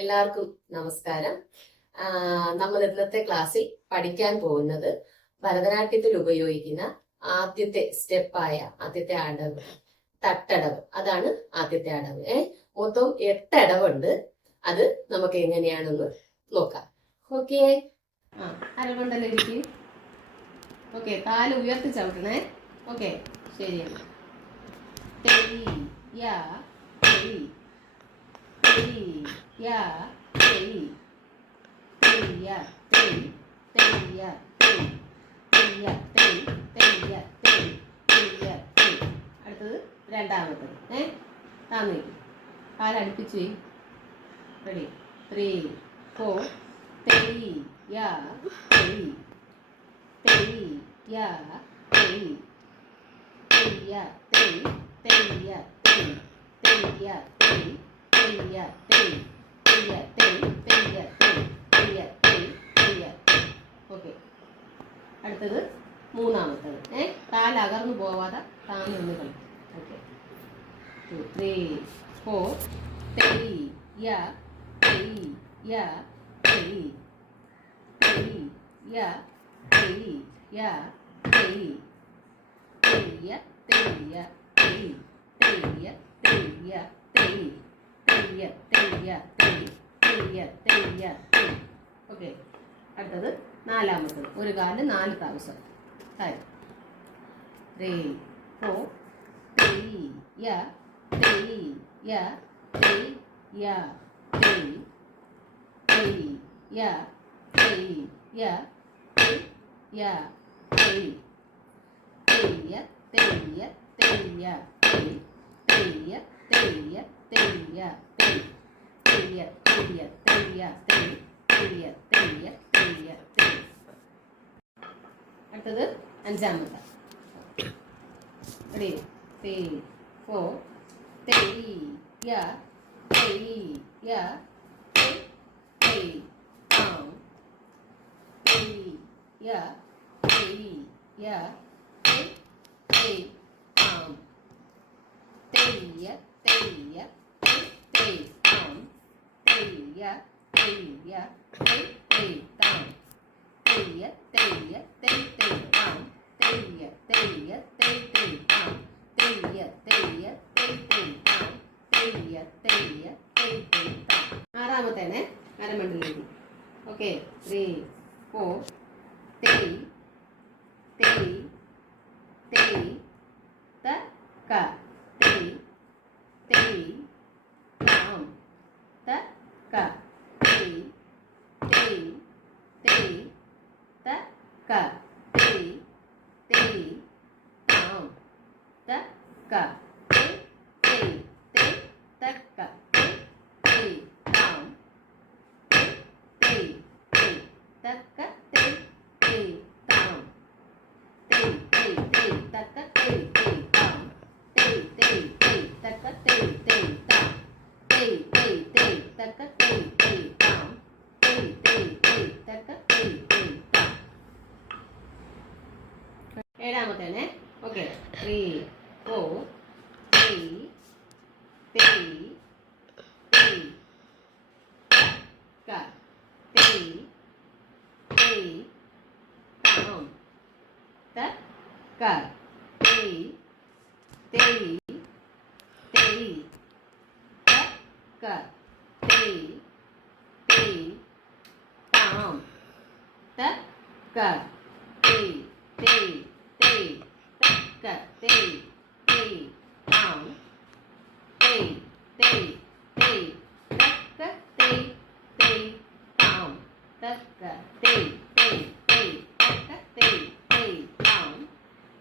എല്ലാവർക്കും നമസ്കാരം. നമ്മൾ ഇന്നത്തെ ക്ലാസ്സിൽ പഠിക്കാൻ പോകുന്നത് ഭരതനാട്യത്തിൽ ഉപയോഗിക്കുന്ന ആദ്യത്തെ സ്റ്റെപ്പായ ആദ്യത്തെ അടവ്, തട്ടടവ്. അതാണ് ആദ്യത്തെ അടവ്. മൊത്തം 8 അടവുണ്ട്. അത് നമുക്ക് എങ്ങനെയാണെന്ന് നോക്കാം. ഓക്കെ, അരകൊണ്ടല്ലോ ഇരിക്കും. ഓക്കെ, കാല് ഉയർത്തി ചവിട്ടണേ. ഓക്കെ, ശരിയാണ്. Ya, tei, tei ya, tei, tei ya, tei, tei ya, tei, tei ya, tei, tei ya, tei. അടുത്തത് രണ്ടാമത്തത്. താന്ന് കാലടുപ്പിച്ച് ready. 3, 4. tei ya, tei, tei ya, tei, tei ya, tei, tei ya, tei, tei ya, tei, tei ya, tei. Okay, അടുത്തത് മൂന്നാമത്തത്. കാലകർന്നു പോവാതെ താന്ന് ഒന്ന് കളിക്കും. Okay, 2, 3, 4. tei ya, tei ya, tei, tei ya, tei ya, tei, tei ya, tei ya, tei, tei ya, tei ya, tei, tei ya, tei ya, tei, tei ya, tei ya, tei. Okay, അടുത്തത് നാലാമത്തത്. ഒരു കാല് 4 പ്രാവശ്യം. 3, 4. tei ya, tei ya, tei ya, tei, tei ya, tei ya, tei ya, tei, tei ya, tei ya, tei ya, tei, tei ya, tei ya, tei ya, tei, tei ya, tei ya, tei ya, tei, tei ya, tei ya, tei ya, tei. അടുത്തത് അഞ്ചാമത്തെ. 3, 4. tei ya, tei ya, tei, tei, down, tei ya, tei ya, tei, tei, down, tei ya, tei ya, tei, tei, down, tei ya, tei ya, tei, tei, down, tei ya, tei ya, tei, tei, down, tei ya, tei ya, tei, tei, down, tei ya, tei ya, tei, tei, down, tei ya, tei ya, tei, tei, down. ആറാമത്തേനെ അരമണ്ടിലേക്ക്. Okay, 3, 4. tei, tei, tei, തക്ക, tei, tei, down, തക്ക, tei, tei, tei, തക്ക, tei, tei, down, തക്ക, tei, tei, tei, തക്ക, tei, tei, down, tei, tei, തക്ക, tei, tei, down, tei, tei, tei, തക്ക, tei, tei, down, tei, tei, tei, തക്ക, tei, tei, down, tei, tei, tei, തക്ക, tei, tei, down, tei, tei, tei, തക്ക, tei, tei, down. ഏഴാമത്തേനെ. Okay, 3, 4. tei, tei, tei, തക്ക, tei, tei, down, തക്ക, tei, tei, tei, തക്ക, tei, tei, down, തക്ക, tei, tei, tei, തക്ക, tei, tei, down, tei, tei, tei, തക്ക, tei, tei, down, തക്ക, tei, tei, tei, തക്ക, tei, tei, down,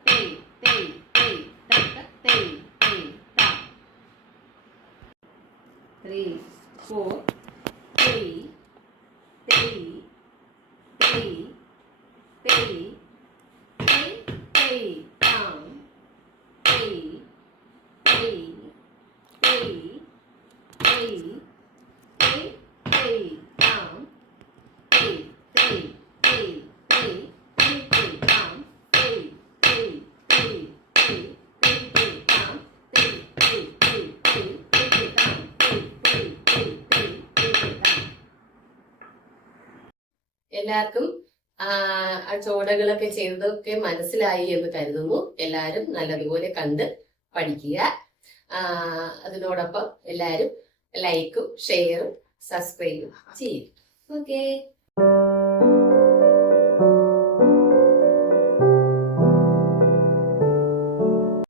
tei, tei, tei, തക്ക, tei, tei, down. 3, 4. tei, tei, tei, tei, tei, tei, down, tei, tei, tei, tei, tei, tei, down, tei, tei, tei, tei, tei, tei, down, tei, tei, tei, tei, tei, tei, down, tei, tei, tei, tei, tei, tei, down, tei, tei, tei, tei, tei, tei, down. എല്ലാവർക്കും ആ ചോടകളൊക്കെ ചെയ്തതൊക്കെ മനസ്സിലായി എന്ന് കരുതുന്നു. എല്ലാവരും നല്ലതുപോലെ കണ്ട് പഠിക്കുക. അതിനോടൊപ്പം എല്ലാവരും ലൈക്കും ഷെയറും സബ്സ്ക്രൈബും ചെയ്യും. ഓക്കെ.